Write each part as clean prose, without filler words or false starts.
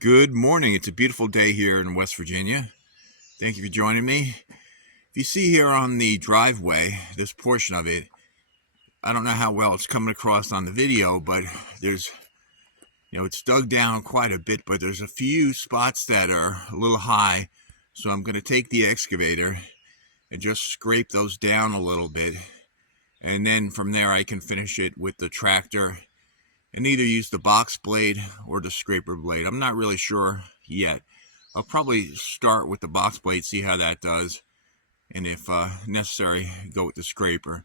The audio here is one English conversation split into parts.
Good morning. It's a beautiful day here in West Virginia. Thank you for joining me. If you see here on the driveway, this portion of it, I don't know how well it's coming across on the video, but there's, it's dug down quite a bit, but there's a few spots that are a little high. So I'm going to take the excavator and just scrape those down a little bit. And then from there, I can finish it with the tractor and either use the box blade or the scraper blade. I'm not really sure yet. I'll probably start with the box blade, see how that does, and if necessary, go with the scraper.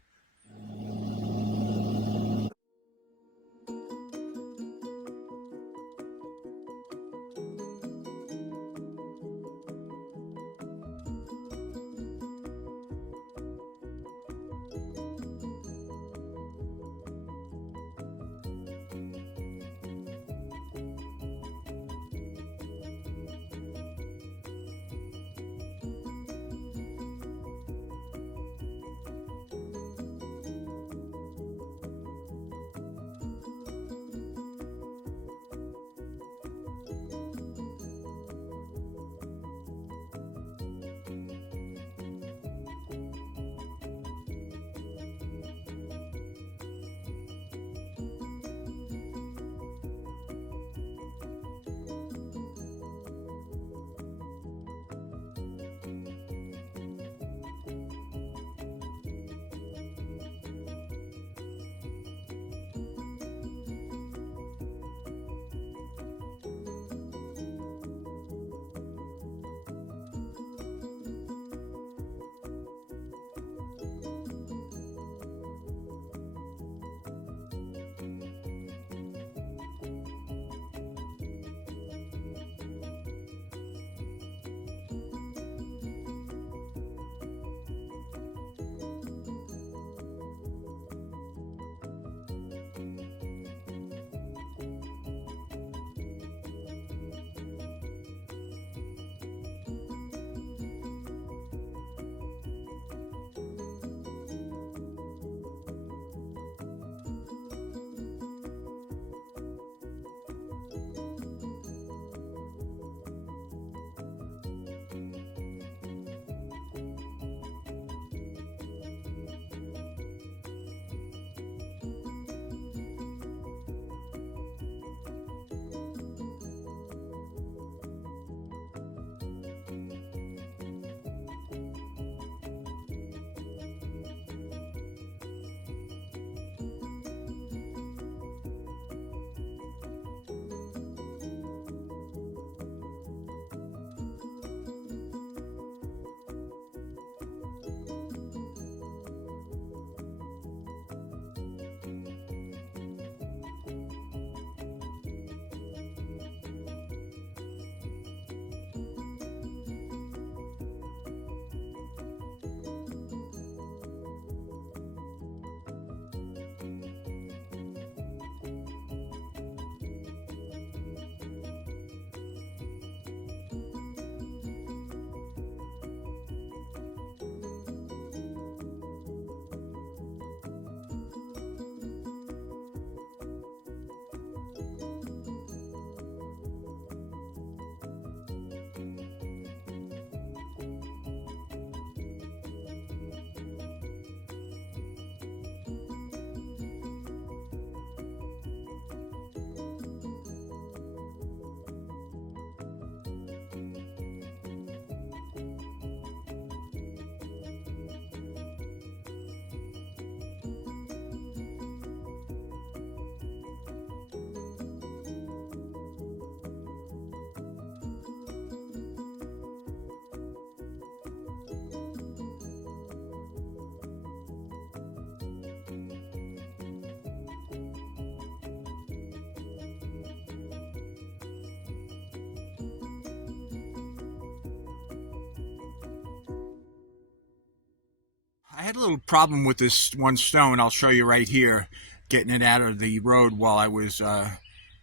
I had a little problem with this one stone. I'll show you right here, getting it out of the road while I was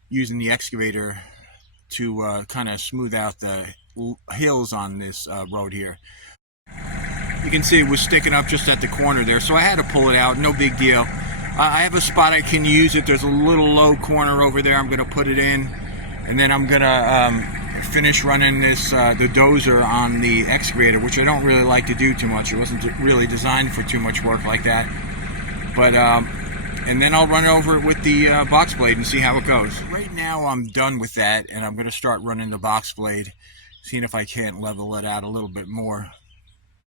using the excavator to kind of smooth out the hills on this road here. You can see it was sticking up just at the corner there, so I had to pull it out. No big deal. I have a spot I can use it. There's a little low corner over there. I'm going to put it in. And then I'm gonna finish running this the dozer on the excavator, which I don't really like to do too much. It wasn't really designed for too much work like that. But and then I'll run over it with the box blade and see how it goes. Right now I'm done with that, and I'm gonna start running the box blade, seeing if I can't level it out a little bit more.